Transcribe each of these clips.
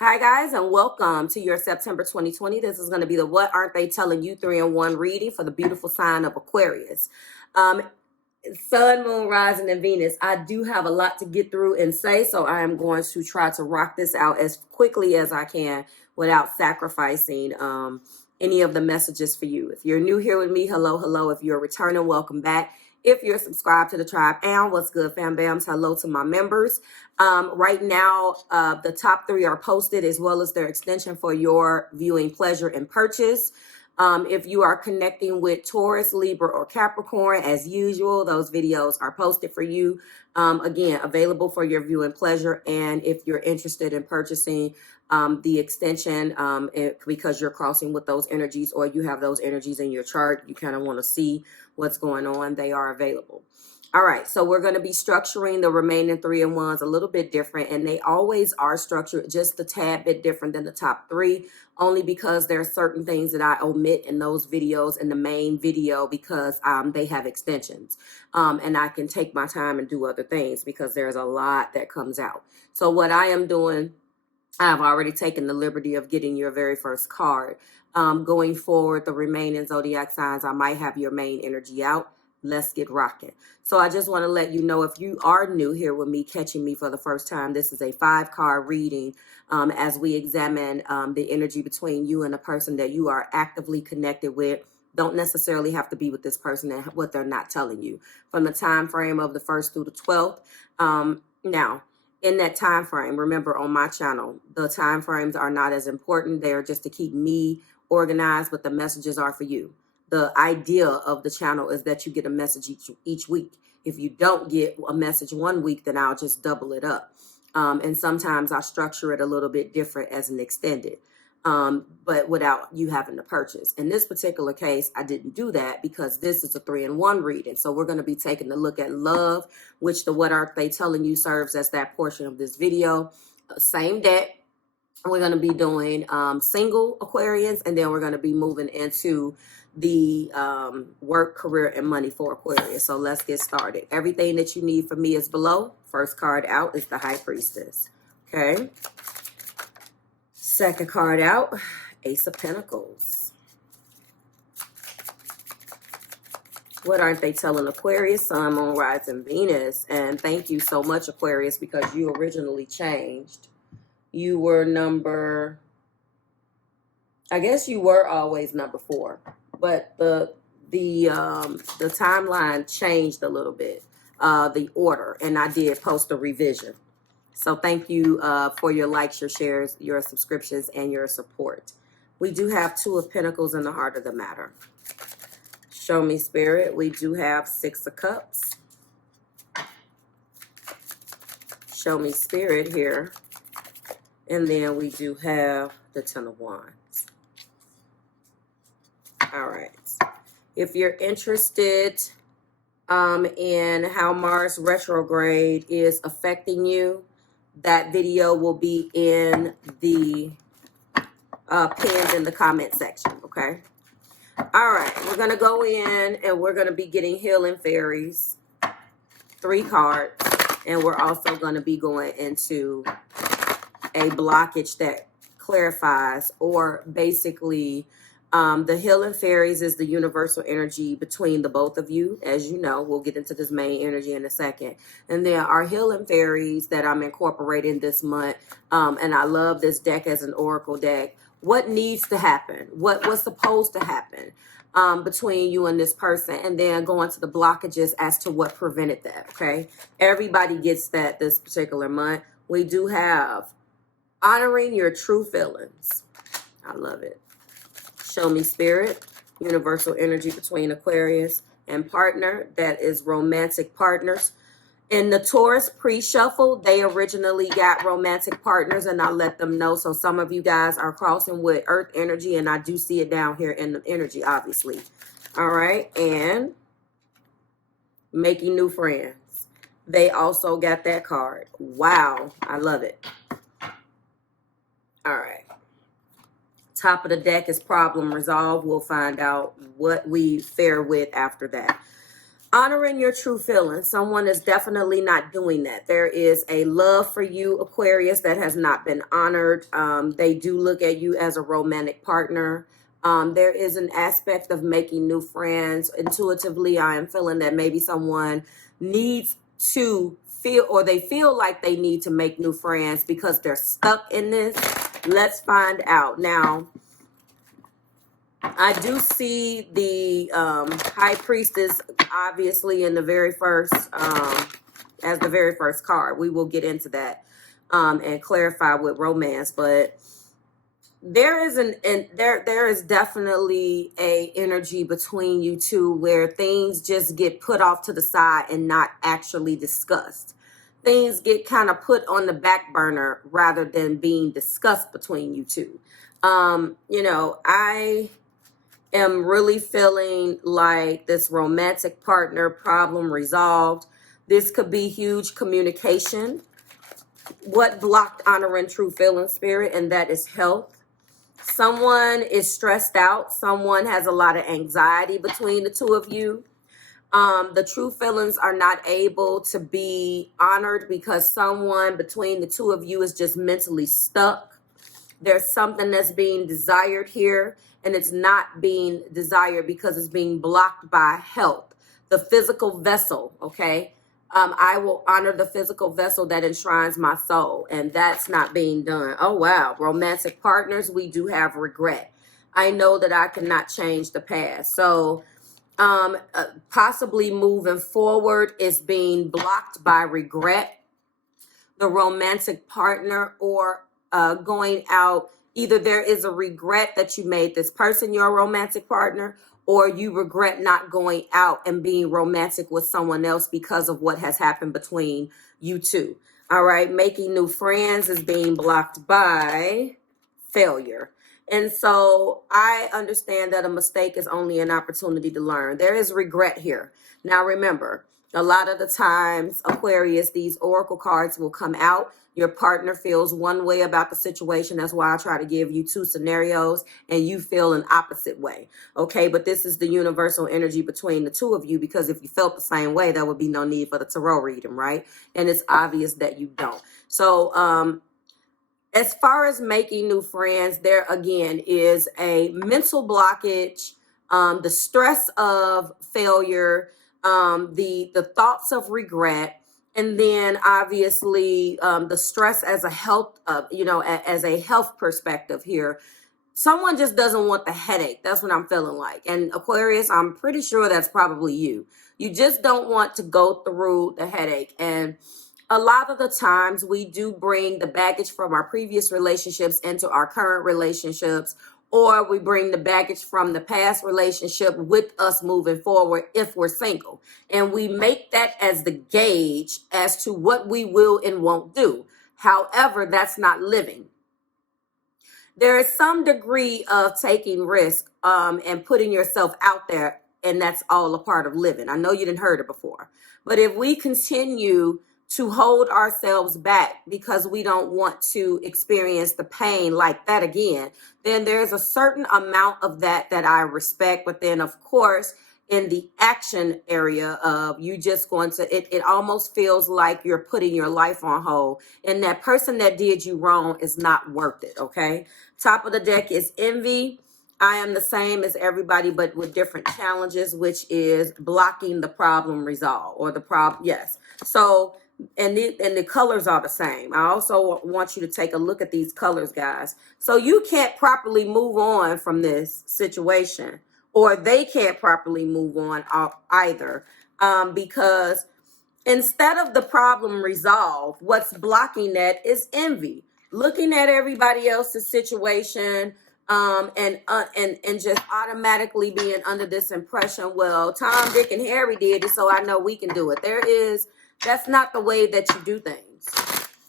Hi guys, and welcome to your September 2020. This is going to be the What Aren't They Telling You 3-in-1 reading for the beautiful sign of Aquarius. Sun, Moon, Rising, and Venus. I do have a lot to get through and say, so I am going to try to rock this out as quickly as I can without sacrificing any of the messages for you. If you're new here with me, hello, hello. If you're returning, welcome back. If you're subscribed to the tribe, and what's good, fam bams, hello to my members. Right now, the top 3 are posted as well as their extension for your viewing pleasure and purchase. If you are connecting with Taurus, Libra, or Capricorn, as usual, those videos are posted for you. Again, available for your viewing pleasure. And if you're interested in purchasing the extension because you're crossing with those energies or you have those energies in your chart, you kind of want to see what's going on, they are available. All right, so we're going to be structuring the remaining 3-in-1s a little bit different, and they always are structured just a tad bit different than the top 3, only because there are certain things that I omit in those videos in the main video because they have extensions, and I can take my time and do other things because there's a lot that comes out. So what I am doing, I've already taken the liberty of getting your very first card. Going forward, the remaining zodiac signs, I might have your main energy out. Let's get rocking. So I just want to let you know, if you are new here with me, catching me for the first time, this is a 5-card reading as we examine the energy between you and the person that you are actively connected with. Don't necessarily have to be with this person and what they're not telling you. From the time frame of the 1st through the 12th. Now, in that time frame, remember on my channel, the time frames are not as important. They are just to keep me organized, but the messages are for you. The idea of the channel is that you get a message each week. If you don't get a message one week, then I'll just double it up. And sometimes I structure it a little bit different as an extended, but without you having to purchase. In this particular case, I didn't do that because this is a 3-in-1 reading. So we're going to be taking a look at love, which the What Are They Telling You serves as that portion of this video. Same deck. We're going to be doing single Aquarians, and then we're going to be moving into the work, career, and money for Aquarius. So let's get started. Everything that you need from me is below. First card out is the High Priestess. Okay. Second card out, Ace of Pentacles. What aren't they telling Aquarius, Sun, Moon, Rising, Venus? And thank you so much, Aquarius, because you originally changed. You were number, I guess you were always number 4, but the timeline changed a little bit, the order, and I did post a revision. So thank you for your likes, your shares, your subscriptions, and your support. We do have 2 of Pentacles in the heart of the matter. Show me, Spirit. We do have 6 of Cups. Show me, Spirit, here. And then we do have the 10 of Wands. All right. If you're interested in how Mars retrograde is affecting you, that video will be in the pinned in the comment section, okay? All right, we're going to go in and we're going to be getting Healing Fairies, 3 cards, and we're also going to be going into a blockage that clarifies, or basically the Healing Fairies is the universal energy between the both of you. As you know, we'll get into this main energy in a second. And there are Healing Fairies that I'm incorporating this month. And I love this deck as an oracle deck. What needs to happen? What's supposed to happen between you and this person? And then going to the blockages as to what prevented that, okay? Everybody gets that this particular month. We do have honoring your true feelings. I love it. Show me, Spirit. Universal energy between Aquarius and partner. That is romantic partners. In the Taurus pre-shuffle, they originally got romantic partners, and I let them know. So some of you guys are crossing with earth energy, and I do see it down here in the energy, obviously. All right. And making new friends. They also got that card. Wow. I love it. All right. Top of the deck is problem resolved. We'll find out what we fare with after that. Honoring your true feelings. Someone is definitely not doing that. There is a love for you, Aquarius, that has not been honored. They do look at you as a romantic partner. There is an aspect of making new friends. Intuitively, I am feeling that maybe someone needs to feel, or they feel like they need to make new friends because they're stuck in this. Let's find out. Now, I do see the High Priestess obviously in the very first, as the very first card. We will get into that and clarify with romance, but there is definitely a energy between you two where things just get put off to the side and not actually discussed. Things get kind of put on the back burner rather than being discussed between you two. I am really feeling like this romantic partner problem resolved. This could be huge communication. What blocked honoring true feeling, spirit, and that is health. Someone is stressed out. Someone has a lot of anxiety between the two of you. The true feelings are not able to be honored because someone between the two of you is just mentally stuck. There's something that's being desired here, and it's not being desired because it's being blocked by health. The physical vessel, okay? I will honor the physical vessel that enshrines my soul, and that's not being done. Oh, wow. Romantic partners, we do have regret. I know that I cannot change the past. So possibly moving forward is being blocked by regret. The romantic partner or going out, either there is a regret that you made this person your romantic partner, or you regret not going out and being romantic with someone else because of what has happened between you two. All right, making new friends is being blocked by failure. And so I understand that a mistake is only an opportunity to learn. There is regret here. Now remember, a lot of the times, Aquarius, these oracle cards will come out. Your partner feels one way about the situation. That's why I try to give you two scenarios and you feel an opposite way. Okay, but this is the universal energy between the two of you, because if you felt the same way, there would be no need for the tarot reading, right? And it's obvious that you don't. So as far as making new friends, there again is a mental blockage, the stress of failure, the thoughts of regret, and then obviously the stress as a health, as a health perspective here. Someone just doesn't want the headache. That's what I'm feeling like. And Aquarius, I'm pretty sure that's probably you. You just don't want to go through the headache. And a lot of the times we do bring the baggage from our previous relationships into our current relationships, or we bring the baggage from the past relationship with us moving forward if we're single. And we make that as the gauge as to what we will and won't do. However, that's not living. There is some degree of taking risk and putting yourself out there, and that's all a part of living. I know you didn't heard it before. But if we continue to hold ourselves back because we don't want to experience the pain like that again, then there's a certain amount of that I respect. But then, of course, in the action area of you just going to, it almost feels like you're putting your life on hold. And that person that did you wrong is not worth it, okay? Top of the deck is envy. I am the same as everybody, but with different challenges, which is blocking the problem resolve, or the problem, yes. So, and the colors are the same. I also want you to take a look at these colors, guys. So you can't properly move on from this situation, or they can't properly move on either, because instead of the problem resolved, what's blocking that is envy. Looking at everybody else's situation, and just automatically being under this impression, well, Tom, Dick, and Harry did it, so I know we can do it. That's not the way that you do things.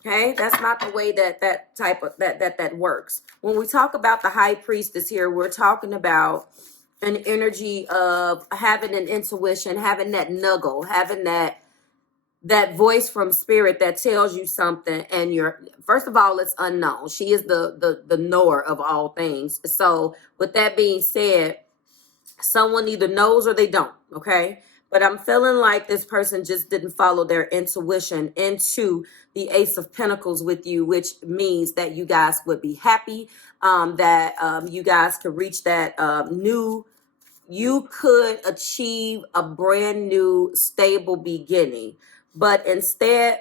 Okay, that's not the way that works. When we talk about the High Priestess here, we're talking about an energy of having an intuition, having that nuggle, having that voice from spirit that tells you something, and first of all, it's unknown. She is the knower of all things. So with that being said, someone either knows or they don't, okay? But I'm feeling like this person just didn't follow their intuition into the Ace of Pentacles with you, which means that you guys would be happy, that you guys could reach that you could achieve a brand new stable beginning. But instead,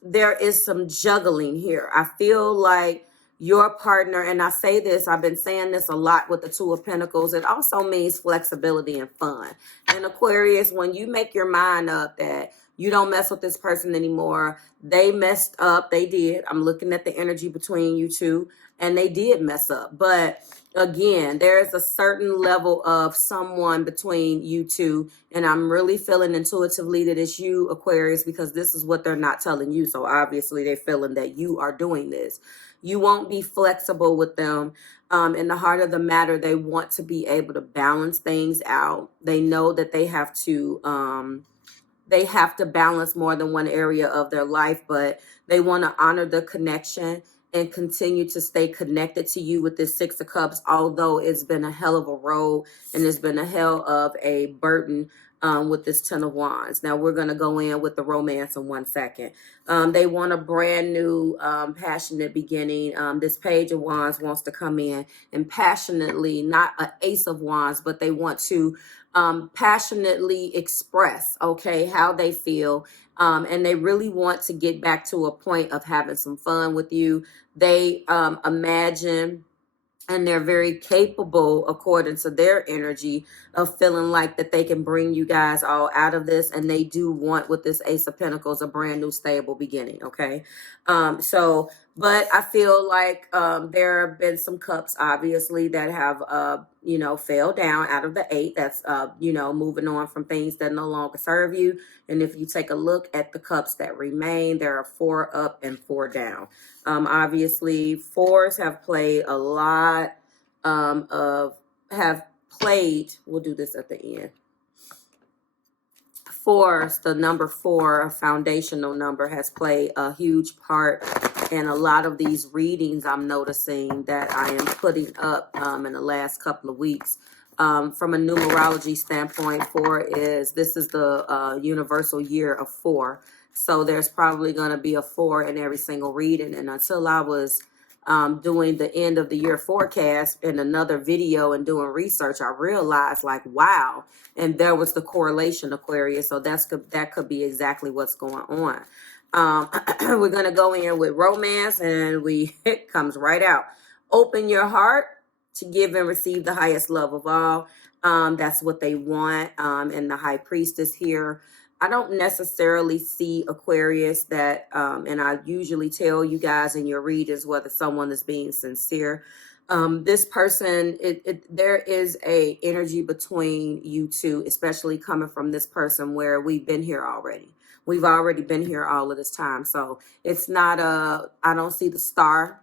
there is some juggling here. I feel like your partner, and I say this, I've been saying this a lot with the Two of Pentacles, it also means flexibility and fun. And Aquarius, when you make your mind up that you don't mess with this person anymore, they messed up, they did. I'm looking at the energy between you two, and they did mess up. But again, there's a certain level of someone between you two, and I'm really feeling intuitively that it's you, Aquarius, because this is what they're not telling you. So obviously they're feeling that you are doing this. You won't be flexible with them. In the heart of the matter, they want to be able to balance things out. They know that they have to balance more than one area of their life, but they want to honor the connection and continue to stay connected to you with this Six of Cups, although it's been a hell of a road and it's been a hell of a burden with this Ten of Wands. Now we're going to go in with the romance in 1 second. They want a brand new passionate beginning. This Page of Wands wants to come in and passionately, not an Ace of Wands, but they want to passionately express, okay, how they feel. And they really want to get back to a point of having some fun with you. They imagine, and they're very capable, according to their energy, of feeling like that they can bring you guys all out of this. And they do want, with this Ace of Pentacles, a brand new stable beginning, okay? But I feel like there have been some cups, obviously, that have, fell down out of the 8. That's, moving on from things that no longer serve you. And if you take a look at the cups that remain, there are 4 up and 4 down. Obviously, 4s have played a lot we'll do this at the end. 4s, the number 4, a foundational number, has played a huge part in a lot of these readings I'm noticing that I am putting up in the last couple of weeks. From a numerology standpoint, this is the universal year of 4. So there's probably going to be a 4 in every single reading. And until I was doing the end of the year forecast in another video and doing research, I realized, like, wow. And there was the correlation, Aquarius. So that could be exactly what's going on. We're going to go in with romance, and it comes right out. Open your heart to give and receive the highest love of all. That's what they want. And the High Priestess here, I don't necessarily see, Aquarius, that, and I usually tell you guys in your readings whether someone is being sincere. This person, there is a energy between you two, especially coming from this person, where we've been here already. We've already been here all of this time. So it's not I don't see the Star.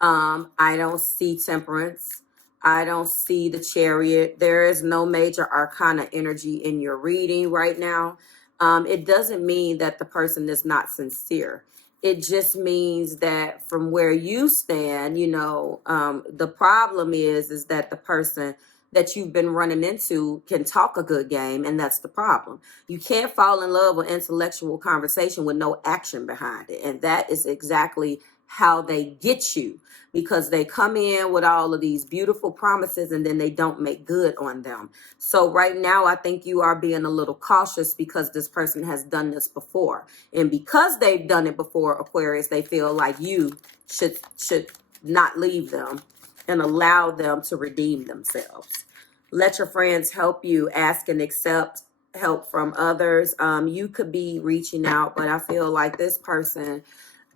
I don't see Temperance. I don't see the Chariot. There is no major arcana energy in your reading right now. It doesn't mean that the person is not sincere. It just means that from where you stand, the problem is that the person that you've been running into can talk a good game, and that's the problem. You can't fall in love with intellectual conversation with no action behind it, and that is exactly how they get you, because they come in with all of these beautiful promises and then they don't make good on them. So right now, I think you are being a little cautious because this person has done this before. And because they've done it before, Aquarius, they feel like you should not leave them and allow them to redeem themselves. Let your friends help you. Ask and accept help from others. You could be reaching out, but I feel like this person,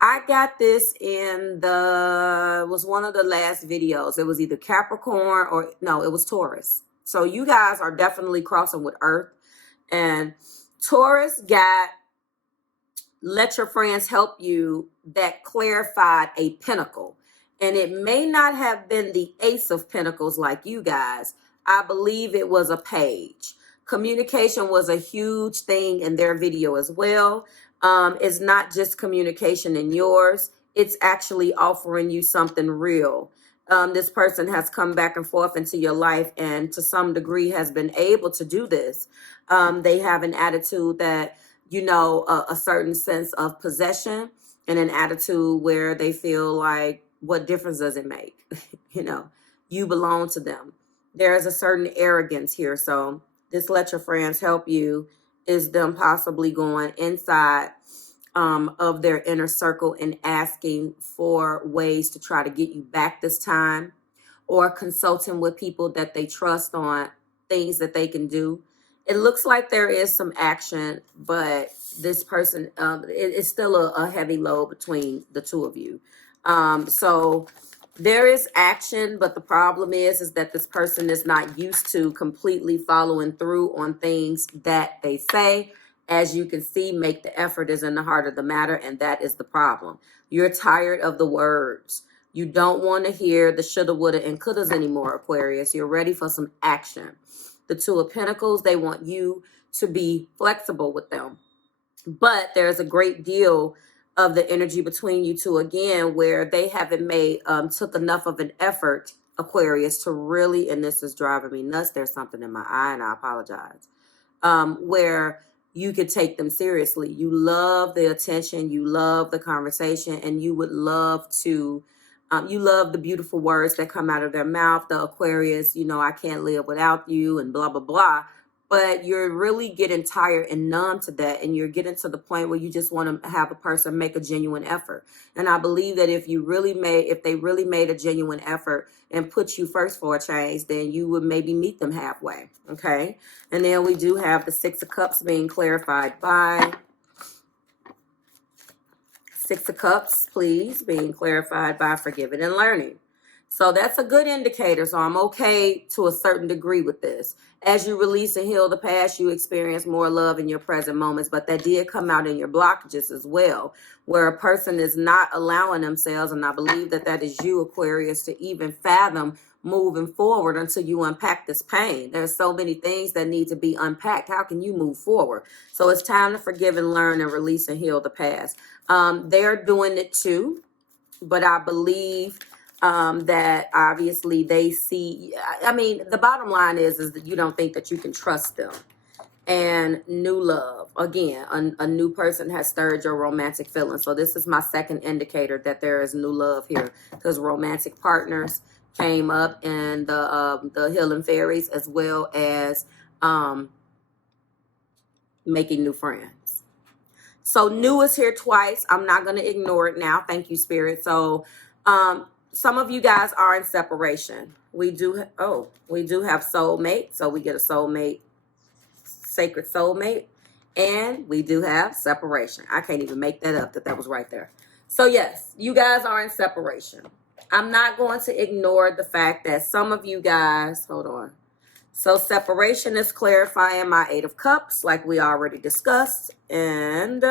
I got this in was one of the last videos. It was either Capricorn or, no, it was Taurus. So you guys are definitely crossing with Earth. And Taurus got let your friends help you that clarified a pentacle. And it may not have been the Ace of Pentacles like you guys. I believe it was a page. Communication was a huge thing in their video as well. It's not just communication in yours. It's actually offering you something real. this person has come back and forth into your life and to some degree has been able to do this. They have an attitude that, a certain sense of possession, and an attitude where they feel like, what difference does it make? You belong to them. There is a certain arrogance here. So this let your friends help you is them possibly going inside of their inner circle and asking for ways to try to get you back this time, or consulting with people that they trust on things that they can do. It looks like there is some action, but this person, it's still a heavy load between the two of you. So there is action, but the problem is that this person is not used to completely following through on things that they say. As you can see, make the effort is in the heart of the matter, and that is the problem. You're tired of the words. You don't want to hear the shoulda, woulda, and couldas anymore, Aquarius. You're ready for some action. The Two of Pentacles, they want you to be flexible with them. But there's a great deal of the energy between you two, again, where they haven't took enough of an effort, Aquarius, to really, and this is driving me nuts. There's something in my eye, and I apologize. Where you could take them seriously. You love the attention, you love the conversation, and you would love to, you love the beautiful words that come out of their mouth. The Aquarius, I can't live without you and blah, blah, blah. But you're really getting tired and numb to that. And you're getting to the point where you just want to have a person make a genuine effort. And I believe that if they really made a genuine effort and put you first for a change, then you would maybe meet them halfway. Okay. And then we do have the Six of Cups being clarified by Six of Cups, please, being clarified by forgiving and learning. So that's a good indicator. So I'm okay to a certain degree with this. As you release and heal the past, you experience more love in your present moments. But that did come out in your blockages as well, where a person is not allowing themselves, and I believe that is you, Aquarius, to even fathom moving forward until you unpack this pain. There's so many things that need to be unpacked. How can you move forward? So it's time to forgive and learn and release and heal the past. They're doing it too, but I believe that obviously they see, the bottom line is that you don't think that you can trust them. And new love, again, a new person has stirred your romantic feelings. So this is my second indicator that there is new love here, because romantic partners came up in the Healing Fairies, as well as making new friends. So new is here twice. I'm not going to ignore it now. Thank you, Spirit. So some of you guys are in separation. We do have soulmate. So we get a soulmate, sacred soulmate. And we do have separation. I can't even make that up that was right there. So yes, you guys are in separation. I'm not going to ignore the fact that some of you guys, hold on. So separation is clarifying my Eight of Cups, like we already discussed. And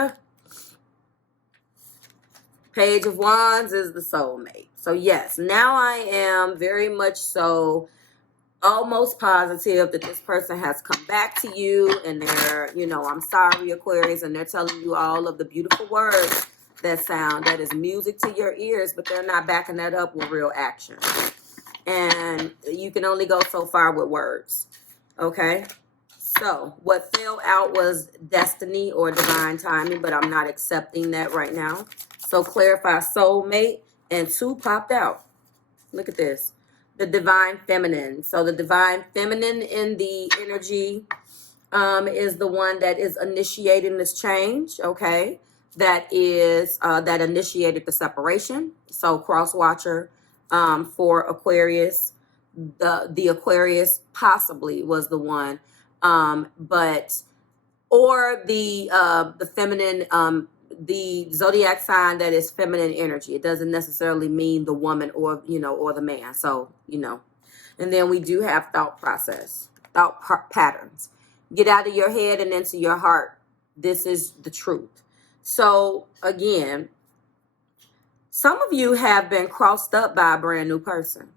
Page of Wands is the soulmate. So yes, now I am very much so almost positive that this person has come back to you, and they're, I'm sorry, Aquarius, and they're telling you all of the beautiful words that is music to your ears, but they're not backing that up with real action. And you can only go so far with words. Okay? So what fell out was destiny or divine timing, but I'm not accepting that right now. So clarify soulmate, and two popped out. Look at this. The divine feminine. So the divine feminine in the energy is the one that is initiating this change. Okay. That is that initiated the separation. So cross watcher for Aquarius. The Aquarius possibly was the one, or the feminine, the zodiac sign that is feminine energy. It doesn't necessarily mean the woman or the man. So and then we do have thought patterns. Get out of your head and into your heart. This is the truth. So again, some of you have been crossed up by a brand new person.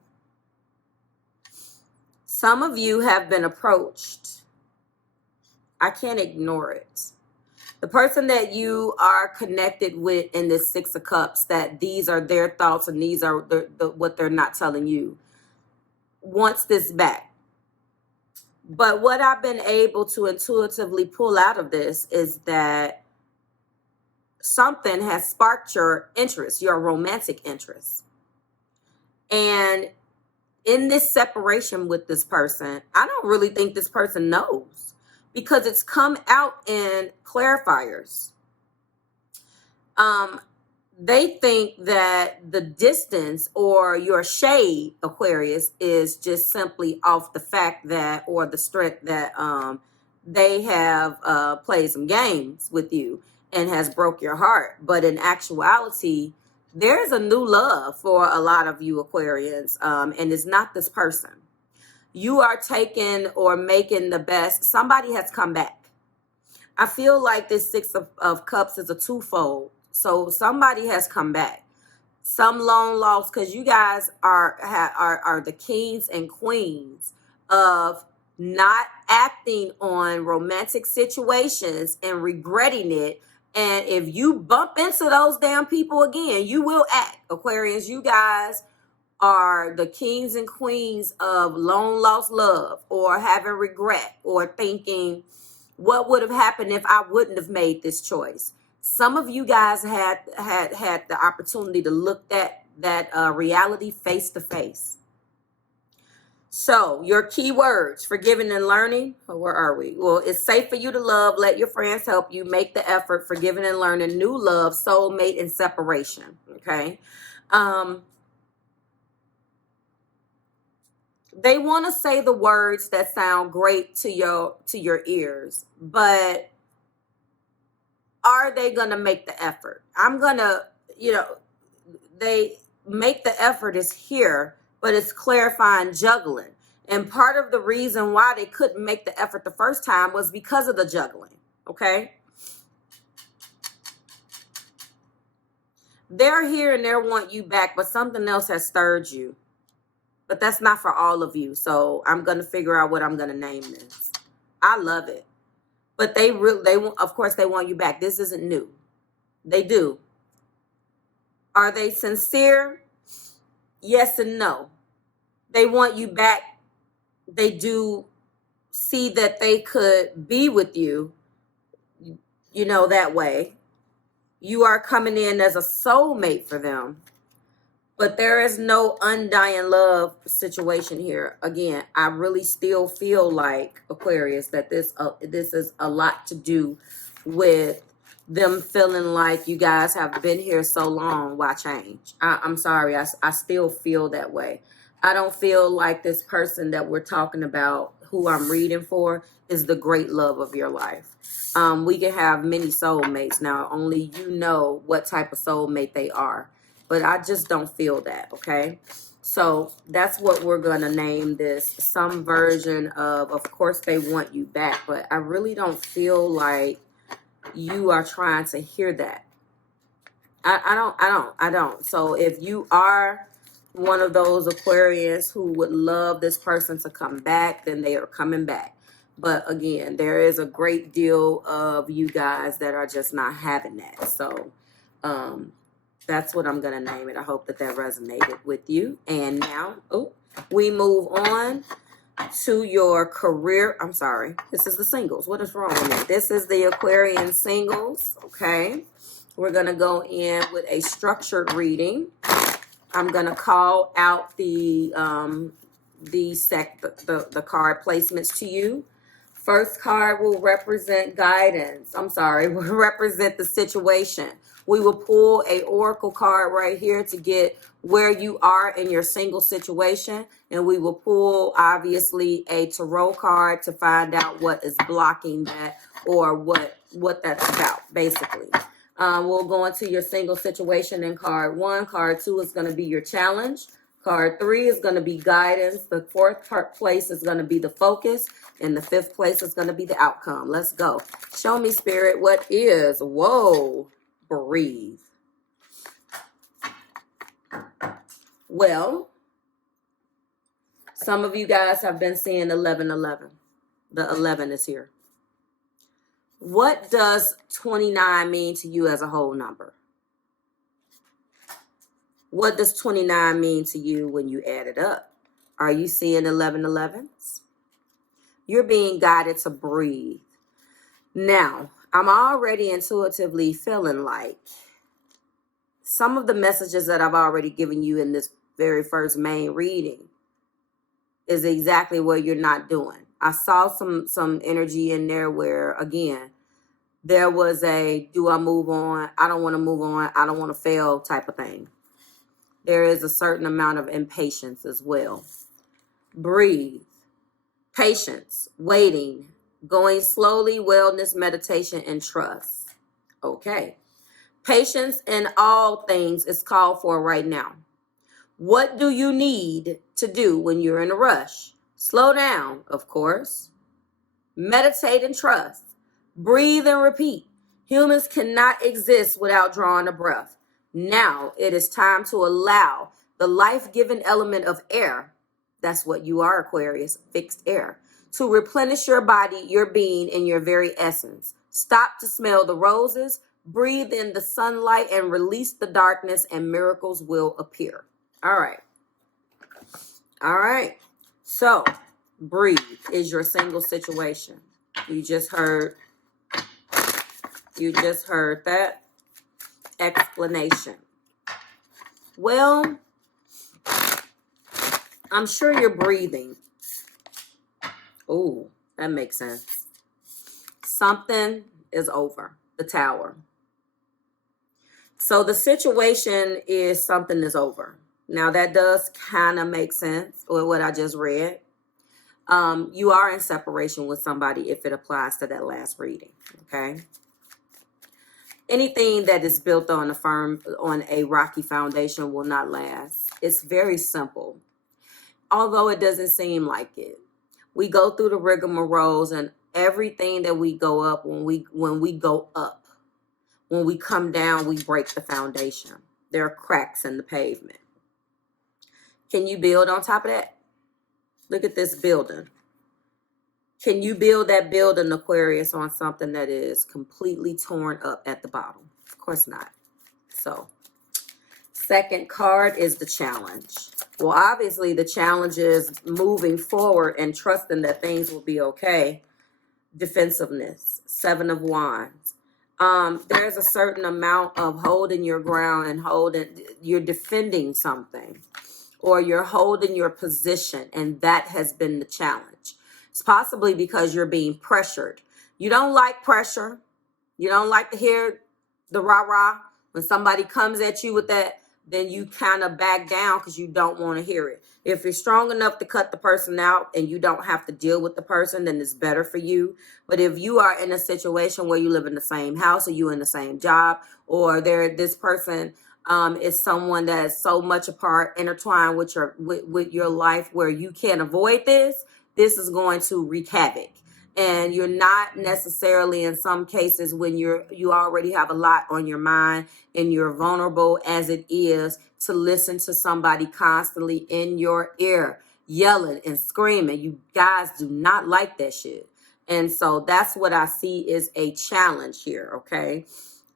Some of you have been approached. I can't ignore it. The person that you are connected with in this Six of Cups, that these are their thoughts and these are what they're not telling you, wants this back. But what I've been able to intuitively pull out of this is that something has sparked your interest, your romantic interest. And in this separation with this person, I don't really think this person knows, because it's come out in clarifiers. They think that the distance or your shade, Aquarius, is just simply off the fact that, or the strength that they have played some games with you and has broke your heart. But in actuality, there's a new love for a lot of you Aquarians, and it's not this person. You are taking or making the best. Somebody has come back. I feel like this Six of Cups is a twofold. So somebody has come back. Some long lost, because you guys are the kings and queens of not acting on romantic situations and regretting it. And if you bump into those damn people again, you will act. Aquarians, you guys are the kings and queens of long lost love, or having regret, or thinking, what would have happened if I wouldn't have made this choice? Some of you guys had the opportunity to look that reality face to face. So your key words: forgiving and learning. Where are we? Well, it's safe for you to love. Let your friends help you. Make the effort. Forgiving and learning. New love. Soulmate and separation. Okay. They want to say the words that sound great to your ears, but are they going to make the effort? I'm going to, they make the effort is here, but it's clarifying, juggling. And part of the reason why they couldn't make the effort the first time was because of the juggling, okay? They're here and they want you back, but something else has stirred you. But that's not for all of you, so I'm going to figure out what I'm going to name this. I love it. But of course, they want you back. This isn't new. They do. Are they sincere? Yes and no. They want you back. They do see that they could be with you, that way. You are coming in as a soulmate for them. But there is no undying love situation here. Again, I really still feel like, Aquarius, that this is a lot to do with them feeling like you guys have been here so long. Why change? I'm sorry. I still feel that way. I don't feel like this person that we're talking about, who I'm reading for, is the great love of your life. We can have many soulmates. Now, only you know what type of soulmate they are. But I just don't feel that, okay? So that's what we're going to name this. Some version of course, they want you back. But I really don't feel like you are trying to hear that. I don't. So if you are one of those Aquarians who would love this person to come back, then they are coming back. But again, there is a great deal of you guys that are just not having that. So, that's what I'm going to name it. I hope that resonated with you. And now, we move on to your career. I'm sorry. This is the singles. What is wrong with me? This is the Aquarian singles. Okay. We're going to go in with a structured reading. I'm going to call out the card placements to you. First card will represent guidance. Will represent the situation. We will pull a oracle card right here to get where you are in your single situation. And we will pull, obviously, a tarot card to find out what is blocking that, or what that's about, basically. We'll go into your single situation in card 1. Card 2 is going to be your challenge. Card 3 is going to be guidance. The 4th place is going to be the focus. And the 5th place is going to be the outcome. Let's go. Show me, Spirit, what is? Whoa. Breathe. Well, some of you guys have been seeing 1111. The 11 is here. What does 29 mean to you as a whole number? What does 29 mean to you when you add it up? Are you seeing 1111s? You're being guided to breathe. Now, I'm already intuitively feeling like some of the messages that I've already given you in this very first main reading is exactly what you're not doing. I saw some energy in there where, again, there was a, do I move on? I don't want to move on. I don't want to fail type of thing. There is a certain amount of impatience as well. Breathe. Patience. Waiting. Going slowly. Wellness, meditation, and trust. Okay. Patience in all things is called for right now. What do you need to do when you're in a rush? Slow down, of course. Meditate and trust. Breathe and repeat. Humans cannot exist without drawing a breath. Now it is time to allow the life-giving element of air, that's what you are, Aquarius, fixed air, to replenish your body, your being, and your very essence. Stop to smell the roses, breathe in the sunlight, and release the darkness, and miracles will appear. All right. All right. So, breathe is your single situation. You just heard that explanation. Well, I'm sure you're breathing. Oh, that makes sense. Something is over. The Tower. So the situation is something is over. Now that does kind of make sense with what I just read. You are in separation with somebody if it applies to that last reading. Okay. Anything that is built on a rocky foundation will not last. It's very simple. Although it doesn't seem like it. We go through the rigmaroles, and everything that we go up, when we go up, when we come down, we break the foundation. There are cracks in the pavement. Can you build on top of that? Look at this building. Can you build that building, Aquarius, on something that is completely torn up at the bottom? Of course not. So, second card is the challenge. Well, obviously, the challenge is moving forward and trusting that things will be okay. Defensiveness, 7 of Wands. There's a certain amount of holding your ground and you're defending something, or you're holding your position, and that has been the challenge. It's possibly because you're being pressured. You don't like pressure. You don't like to hear the rah-rah. When somebody comes at you with that, then you kind of back down because you don't want to hear it. If you're strong enough to cut the person out and you don't have to deal with the person, then it's better for you. But if you are in a situation where you live in the same house, or you in the same job, or this person is someone that is so much intertwined with your life where you can't avoid this is going to wreak havoc. And you're not necessarily, in some cases, when you already have a lot on your mind and you're vulnerable as it is, to listen to somebody constantly in your ear yelling and screaming. You guys do not like that shit. And so that's what I see is a challenge here, okay?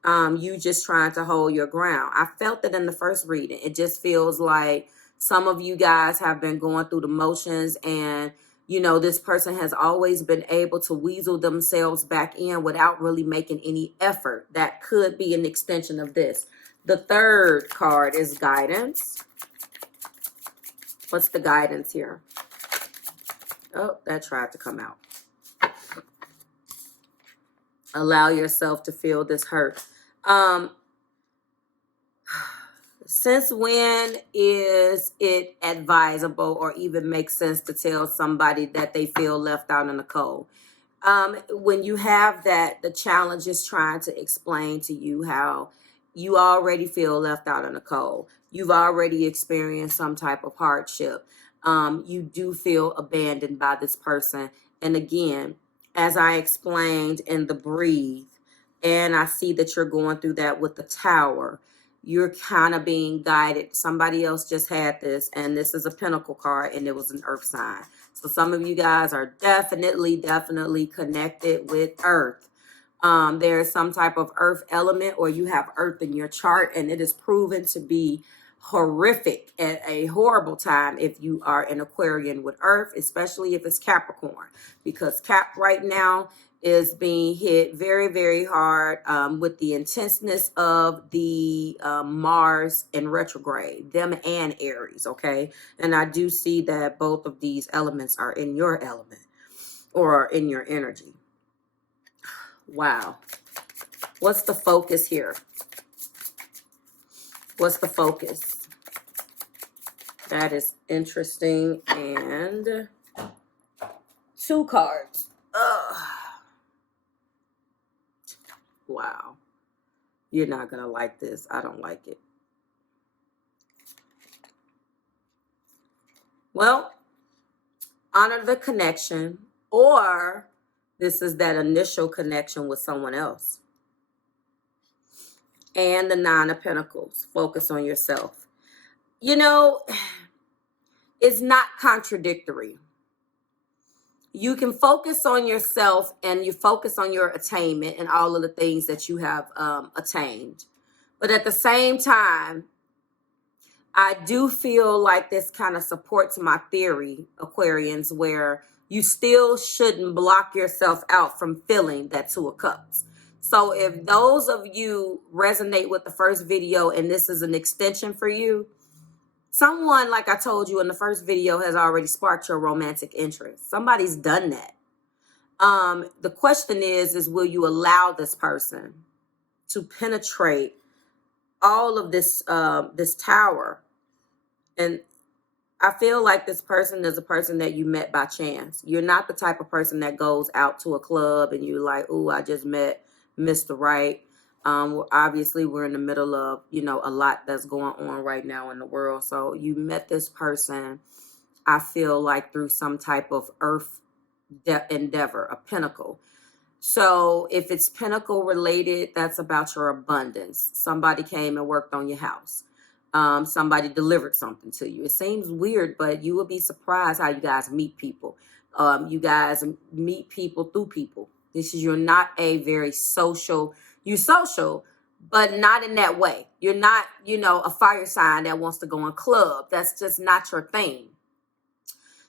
You just trying to hold your ground. I felt it in the first reading. It just feels like some of you guys have been going through the motions, and this person has always been able to weasel themselves back in without really making any effort. That could be an extension of this. The third card is guidance. What's the guidance here? Oh, that tried to come out. Allow yourself to feel this hurt. Since when is it advisable or even makes sense to tell somebody that they feel left out in the cold? When you have that, the challenge is trying to explain to you how you already feel left out in the cold. You've already experienced some type of hardship. You do feel abandoned by this person. And again, as I explained in the breathe, and I see that you're going through that with the Tower, you're kind of being guided. Somebody else just had this, and this is a Pentacle card, and it was an Earth sign. So some of you guys are definitely connected with Earth. There is some type of earth element, or you have earth in your chart, and it is proven to be horrific at a horrible time if you are an Aquarian with earth, especially if it's Capricorn, because Cap right now is being hit very, very hard with the intenseness of the Mars in retrograde, them and Aries, okay? And I do see that both of these elements are in your element or in your energy. Wow. What's the focus here? What's the focus? That is interesting. And 2 cards. Ugh. Wow. You're not going to like this. I don't like it. Well, honor the connection, or this is that initial connection with someone else. And the 9 of Pentacles. Focus on yourself. You know, it's not contradictory. You can focus on yourself and you focus on your attainment and all of the things that you have attained. But at the same time, I do feel like this kind of supports my theory, Aquarians, where you still shouldn't block yourself out from feeling that 2 of Cups. So if those of you resonate with the first video and this is an extension for you, someone, like I told you in the first video, has already sparked your romantic interest. Somebody's done that. The question is will you allow this person to penetrate all of this, this tower? And I feel like this person is a person that you met by chance. You're not the type of person that goes out to a club and you're like, oh, I just met Mr. Right. Obviously, we're in the middle of, you know, a lot that's going on right now in the world. So you met this person, I feel like, through some type of earth endeavor, a pinnacle. So if it's pinnacle related, that's about your abundance. Somebody came and worked on your house. Somebody delivered something to you. It seems weird, but you will be surprised how you guys meet people. You guys meet people through people. You're not a very social. You're social, but not in that way. You're not, you know, a fire sign that wants to go in club. That's just not your thing.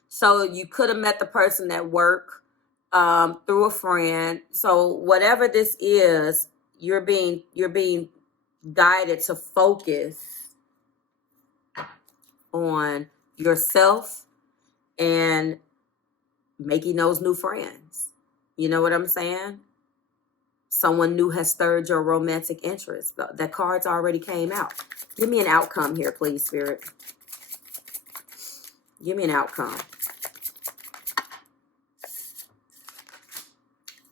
So you could have met the person at work through a friend. So whatever this is, you're being guided to focus on yourself and making those new friends. You know what I'm saying? Someone new has stirred your romantic interest. The cards already came out. Give me an outcome here, please, Spirit. Give me an outcome.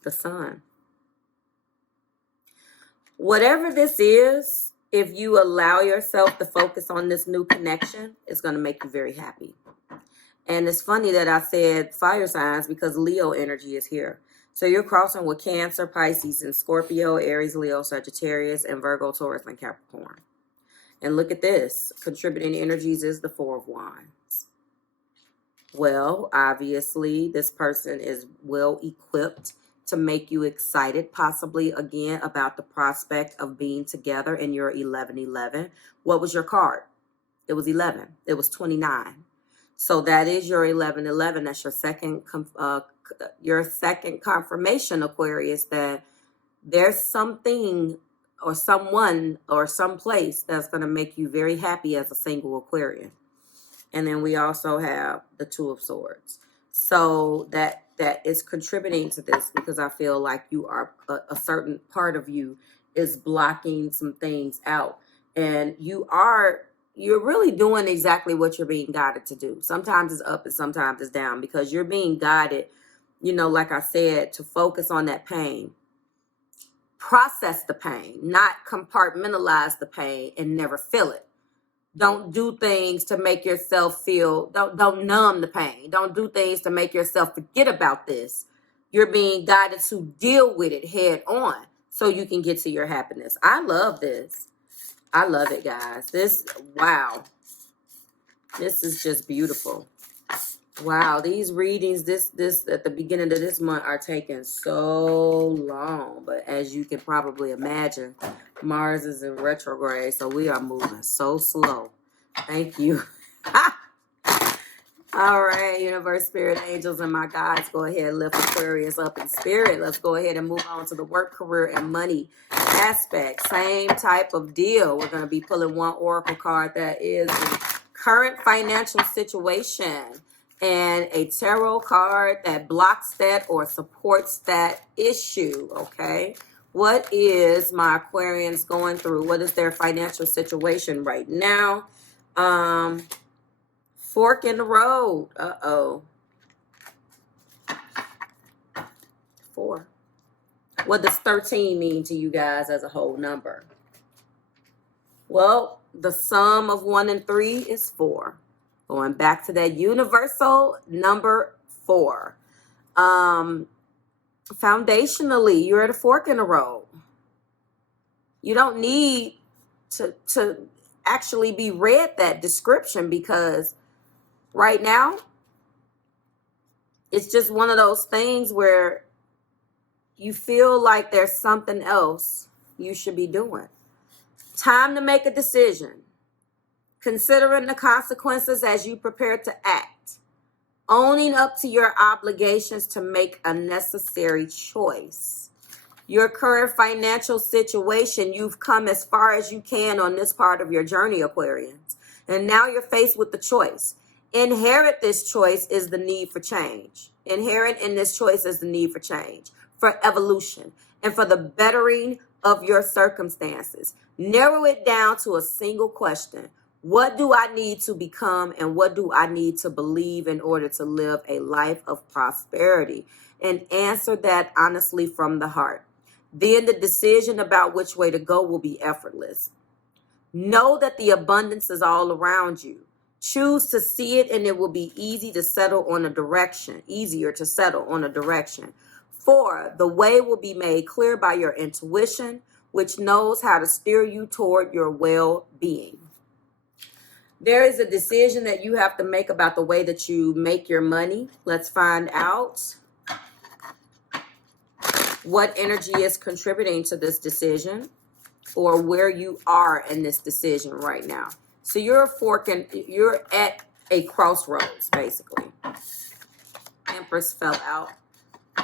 The Sun. Whatever this is, if you allow yourself to focus on this new connection, it's going to make you very happy. And it's funny that I said fire signs because Leo energy is here. So you're crossing with Cancer, Pisces, and Scorpio, Aries, Leo, Sagittarius, and Virgo, Taurus, and Capricorn. And look at this. Contributing energies is the 4 of Wands. Well, obviously, this person is well equipped to make you excited, possibly, again, about the prospect of being together in your 1111. What was your card? It was 11. It was 29. So that is your 1111. That's your second confirmation, Aquarius, that there's something or someone or someplace that's going to make you very happy as a single Aquarian. And then we also have the 2 of Swords. So that is contributing to this because I feel like you are a certain part of you is blocking some things out. And you're really doing exactly what you're being guided to do. Sometimes it's up and sometimes it's down because you're being guided, you know, like I said, to focus on that pain. Process the pain, not compartmentalize the pain and never feel it. Don't do things to make yourself feel, don't numb the pain. Don't do things to make yourself forget about this. You're being guided to deal with it head on so you can get to your happiness. I love this. I love it, guys. Wow. This is just beautiful. Wow, these readings, this at the beginning of this month are taking so long. But as you can probably imagine, Mars is in retrograde, so we are moving so slow. Thank you. All right, universe, spirit, angels, and my guides, go ahead and lift Aquarius up in spirit. Let's go ahead and move on to the work, career, and money aspect. Same type of deal. We're going to be pulling one oracle card that is the current financial situation, and a tarot card that blocks that or supports that issue, okay? What is my Aquarians going through? What is their financial situation right now? Fork in the road. Uh-oh. 4. What does 13 mean to you guys as a whole number? Well, the sum of 1 and 3 is 4. Going back to that universal number 4. Foundationally, you're at a fork in the road. You don't need to actually be read that description, because right now, it's just one of those things where you feel like there's something else you should be doing. Time to make a decision. Considering the consequences as you prepare to act. Owning up to your obligations to make a necessary choice. Your current financial situation, you've come as far as you can on this part of your journey, Aquarians. And now you're faced with the choice. Inherent this choice is the need for change. Inherent in this choice is the need for change, for evolution, and for the bettering of your circumstances. Narrow it down to a single question. What do I need to become, and what do I need to believe in order to live a life of prosperity? And answer that honestly from the heart. Then the decision about which way to go will be effortless. Know that the abundance is all around you. Choose to see it, and it will be easier to settle on a direction. 4, the way will be made clear by your intuition, which knows how to steer you toward your well-being. There is a decision that you have to make about the way that you make your money. Let's find out what energy is contributing to this decision, or where you are in this decision right now. So you're at a crossroads, basically. Empress fell out,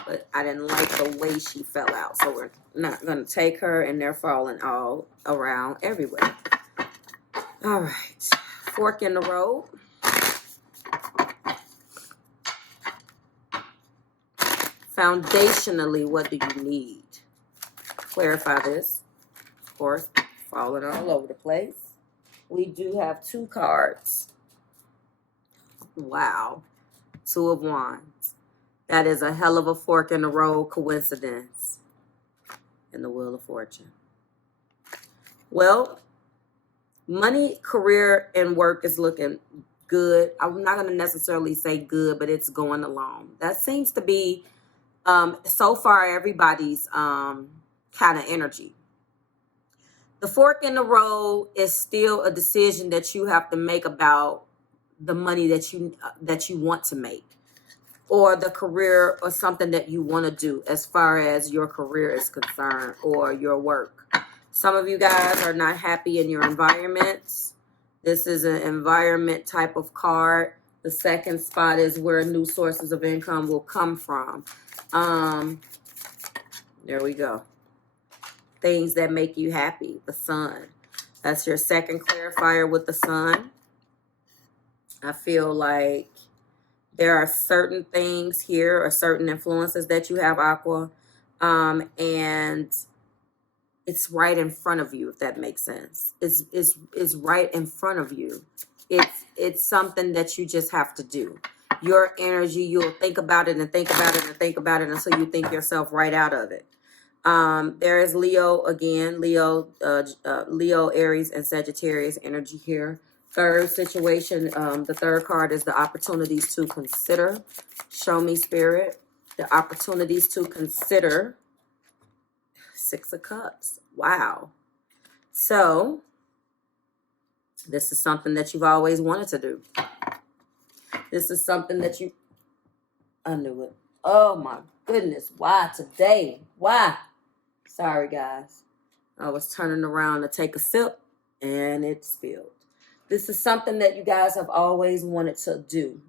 but I didn't like the way she fell out. So we're not going to take her, and they're falling all around everywhere. All right. Fork in the road. Foundationally, what do you need? Clarify this. Of course, falling all over the place. We do have 2 cards. Wow. 2 of Wands. That is a hell of a fork in the road coincidence in the Wheel of Fortune. Well, money, career, and work is looking good. I'm not going to necessarily say good, but it's going along. That seems to be, so far, everybody's kind of energy. The fork in the road is still a decision that you have to make about the money that you want to make, or the career, or something that you want to do as far as your career is concerned, or your work. Some of you guys are not happy in your environments. This is an environment type of card. The second spot is where new sources of income will come from. There we go. Things that make you happy. The sun. That's your second clarifier with the sun. I feel like there are certain things here, or certain influences that you have, Aqua. And it's right in front of you, if that makes sense. It's right in front of you. It's something that you just have to do. Your energy, you'll think about it and think about it and think about it until you think yourself right out of it. There is Leo again, Leo, Aries, and Sagittarius energy here. Third situation, the third card is the opportunities to consider. Show me, Spirit, the opportunities to consider. 6 of Cups. Wow. So, this is something that you've always wanted to do. This is something that you, I knew it. Oh my goodness. Why today? Why? Sorry, guys. I was turning around to take a sip and it spilled. This is something that you guys have always wanted to do.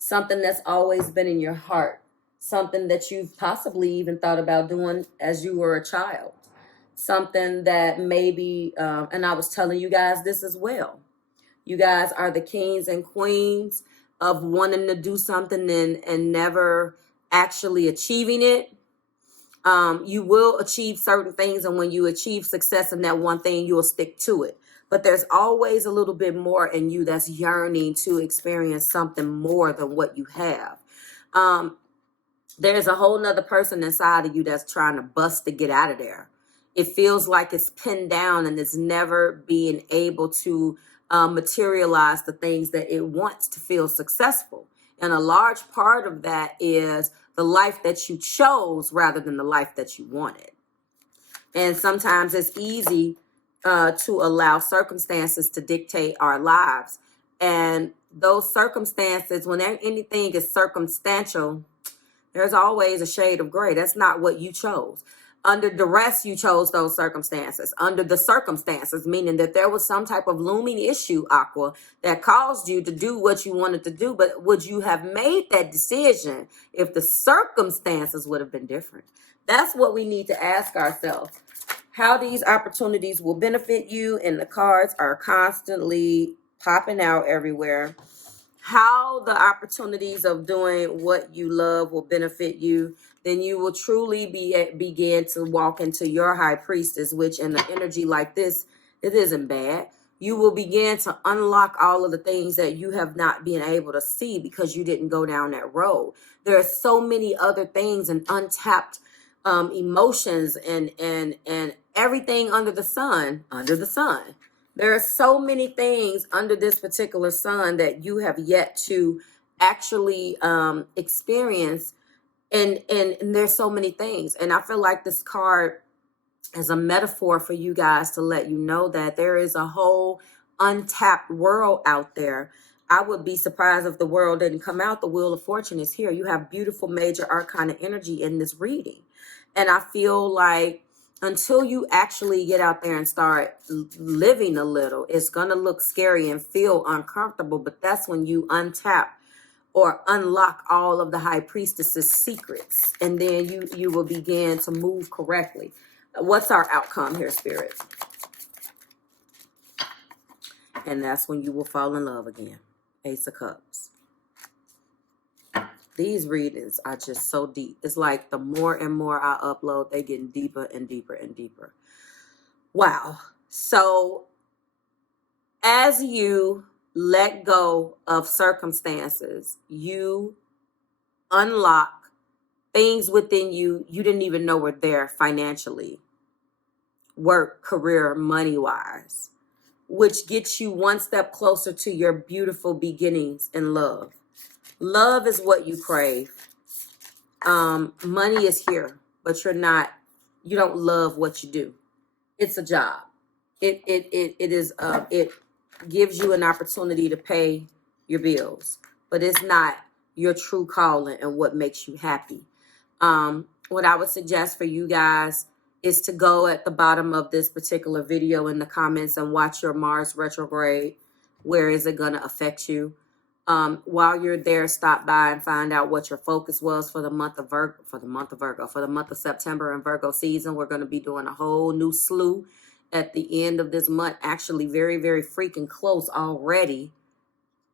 Something that's always been in your heart. Something that you've possibly even thought about doing as you were a child. Something that maybe, and I was telling you guys this as well. You guys are the kings and queens of wanting to do something and never actually achieving it. You will achieve certain things, and when you achieve success in that one thing, you will stick to it. But there's always a little bit more in you that's yearning to experience something more than what you have. There's a whole nother person inside of you that's trying to bust to get out of there. It feels like it's pinned down and it's never being able to materialize the things that it wants to feel successful. And a large part of that is the life that you chose rather than the life that you wanted. And sometimes it's easy to allow circumstances to dictate our lives. And those circumstances, when anything is circumstantial, there's always a shade of gray. That's not what you chose. Under duress, you chose those circumstances. Under the circumstances, meaning that there was some type of looming issue, Aqua, that caused you to do what you wanted to do. But would you have made that decision if the circumstances would have been different? That's what we need to ask ourselves. How these opportunities will benefit you, and the cards are constantly popping out everywhere. How the opportunities of doing what you love will benefit you, then you will truly begin to walk into your high priestess, which in an energy like this, it isn't bad. You will begin to unlock all of the things that you have not been able to see because you didn't go down that road. There are so many other things and untapped emotions and everything under the sun. There are so many things under this particular sun that you have yet to actually experience. And there's so many things. And I feel like this card is a metaphor for you guys to let you know that there is a whole untapped world out there. I would be surprised if the world didn't come out. The Wheel of Fortune is here. You have beautiful major arcana energy in this reading. And I feel like until you actually get out there and start living a little, it's going to look scary and feel uncomfortable. But that's when you untap or unlock all of the high priestess's secrets. And then you will begin to move correctly. What's our outcome here, Spirit? And that's when you will fall in love again. Ace of Cups. These readings are just so deep. It's like the more and more I upload, they get deeper and deeper and deeper. Wow. So as you let go of circumstances, you unlock things within you didn't even know were there financially, work, career, money-wise, which gets you one step closer to your beautiful beginnings in love. Love is what you crave. Money is here, but you don't love what you do. It's a job. It gives you an opportunity to pay your bills, but it's not your true calling and what makes you happy. What I would suggest for you guys is to go at the bottom of this particular video in the comments and watch your Mars retrograde. Where is it going to affect you? While you're there, stop by and find out what your focus was for the month of September and Virgo season. We're going to be doing a whole new slew at the end of this month. Actually, very, very freaking close already.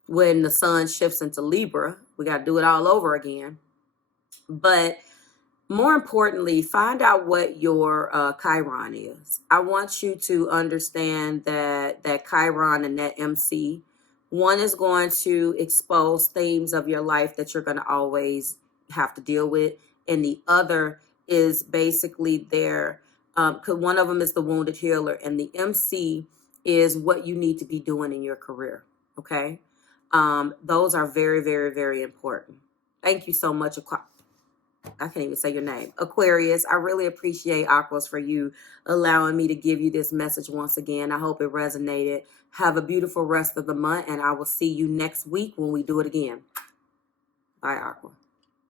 When the sun shifts into Libra, we got to do it all over again. But more importantly, find out what your Chiron is. I want you to understand that Chiron and that MC, one is going to expose themes of your life that you're going to always have to deal with. And the other is basically there. Because one of them is the wounded healer. And the MC is what you need to be doing in your career. Okay. Those are very, very, very important. Thank you so much. I can't even say your name. Aquarius. I really appreciate, Aquas, for you allowing me to give you this message once again. I hope it resonated. Have a beautiful rest of the month, and I will see you next week when we do it again. Bye, Aqua.